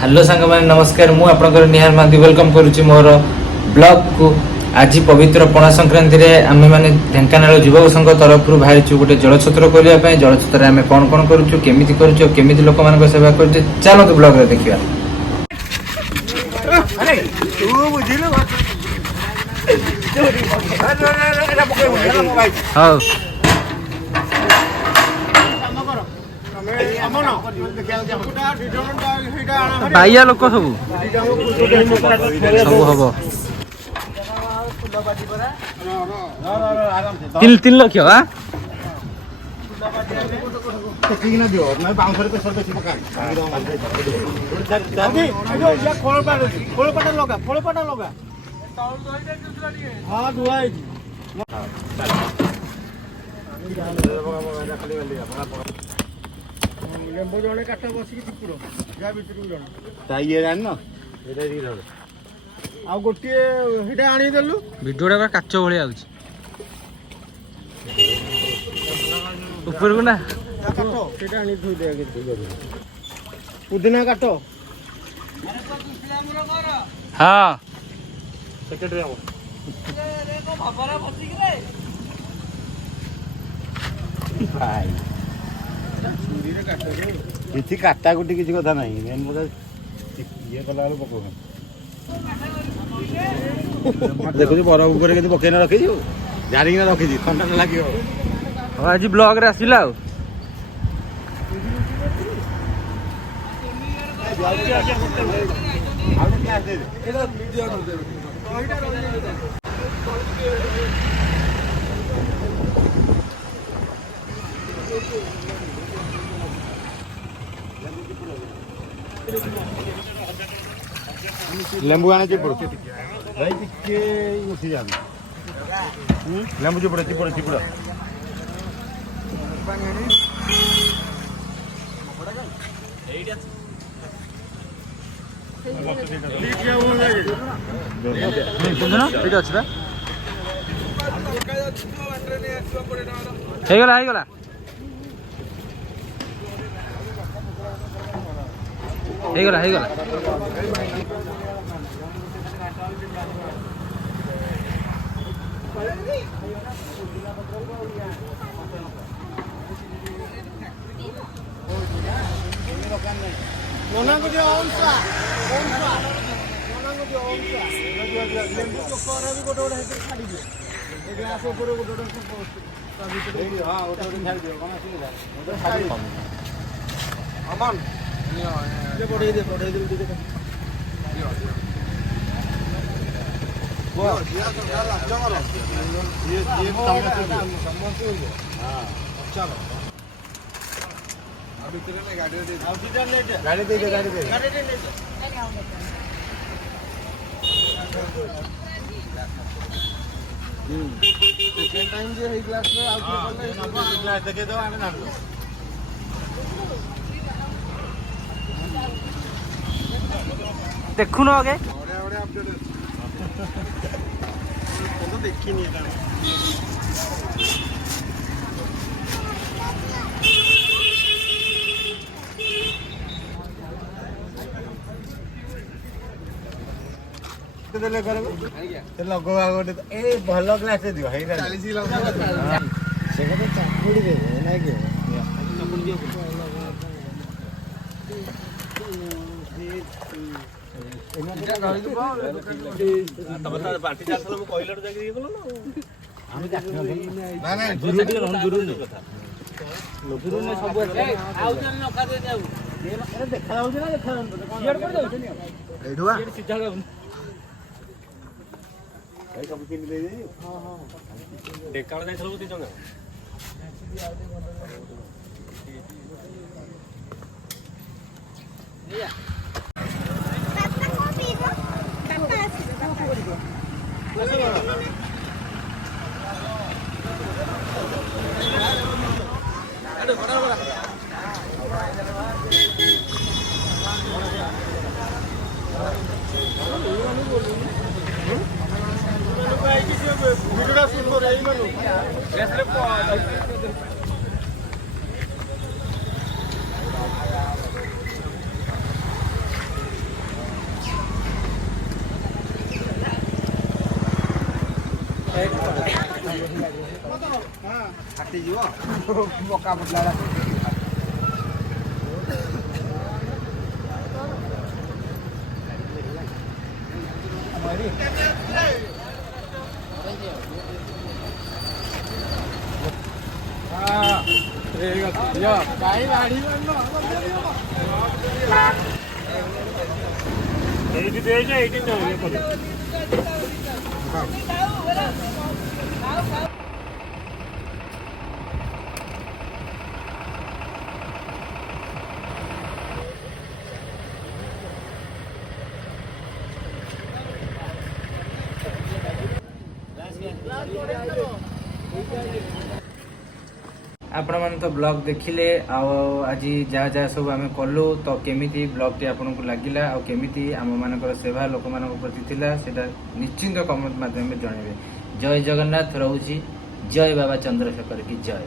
Hello सांग मैंने नमस्कार मु आपनकर निहार मादी वेलकम करुच्ची मोर ब्लॉग को। आज पवित्र पणा संक्रांति रे आमे माने ढेंकानाल युवक संघ तरफ बाहरी गोटे जलछत्र करने जलछत्र आम कौन कौन करुचु केमिति करुचु केमिति लोक मान सेवा कर चलो ब्लॉग रे देखिया। हाँ बाइया लोक सब सब हम 3 लाख लेंबू जड़े काट बस गोटे आनीदेलु भिडियो काच भाई ऊपर को ना पुदीना काट हाँ କିଛି କାଟାକୁଟି କିଛି କଥା ନାହିଁ ମେନ୍ କଥା ଇଏ କଲା ବେଳକୁ ପକଉ ଦେଖୁଛୁ ବରଫ ଉପରେ କେମିତି ପକେଇନା ରଖିଛୁ ଜାଣିକିନା ରଖିଛି ଥଣ୍ଡା ନ ଲାଗିବ। आज ब्लॉग रे आसिला ଲେମ୍ବୁ ଆଣେ ଚିପୁଡ଼ ଭାଇ ଟିକେ ଉଠି ଯାଆନ୍ତୁ ଲେମ୍ବୁ ଚିପୁଡ଼ ଚିପୁଡ଼ ଚିପୁଡ଼ ହେଇଗଲା नना को दियो ओंसा नना को दियो ओंसा लेंबू चोकर भी गोटे गोटे हेते छाडी दियो ए ग्लास ऊपर गोटे गोटे हां गोटे गोटे छाडी दियो कोन असुविधा अमन ये बढ़े दे दे वो दिया तो काला जमर ये समझ हां चलो गाड़ी दे सेकंड टाइम जे हे ग्लास में आउट करले ग्लास देके दो आने ना देखुन आगे बड़े अपडेट तो देखी नहीं था ଦେଲେ କରିବ ସେ ଲଗା ଗୋଟେ ଏ ଭଲ ଗ୍ଲାସ ଦିଅ ହେଇରା 40 ଲଗା ସେଟା ତ ଚାକୁଡି ଦେବେ ନାଇଁ କି ଚାକୁଡି ଦିଅ ତମେ ତ ପାର୍ଟି ଚାଲ ମୁଁ କହିଲାରୁ ଯାଇକି ଇଏ କଲ ନା ଆମେ ଚାକୁଡି ନା ଜୁରୁ ଟିକେ ରହ ଜୁରୁ କଥା ଜୁରୁ ને ସବୁ ଆଉ ଜଣ ନଖା ଦେ ଯାଉ ଏଟା ଦେଖା ଯାଉଛି ନା ଦେଖା ଯାଉନି ସିଆଡ କରି ଯାଉଛନ୍ତି ଏଇଠୁ ବା ସିଧା ଭାଇ ସବୁ କିଣି ଦେଇ ଦେଇ ଡେକାଳ ଯାଇଥିଲ ଦି ଜଣ ভিডিওটা শুট করে এই মানুষ ଏଇଠି ଦେଇଛ ଏଇଠି ଇଏ କରିବ। आपण मैंने तो ब्लॉग देखिले आज जहाँ जहाँ सब आम कलु तो केमिति ब्लॉग टी आपन को लगिला आ केमिति आम मानकर सेवा लोक मान प्रति थिला सेटा निश्चिंत कमेंट माध्यम में जनइबे। जय जगन्नाथ, रहूची। जय बाबा चंद्रशेखर की जय।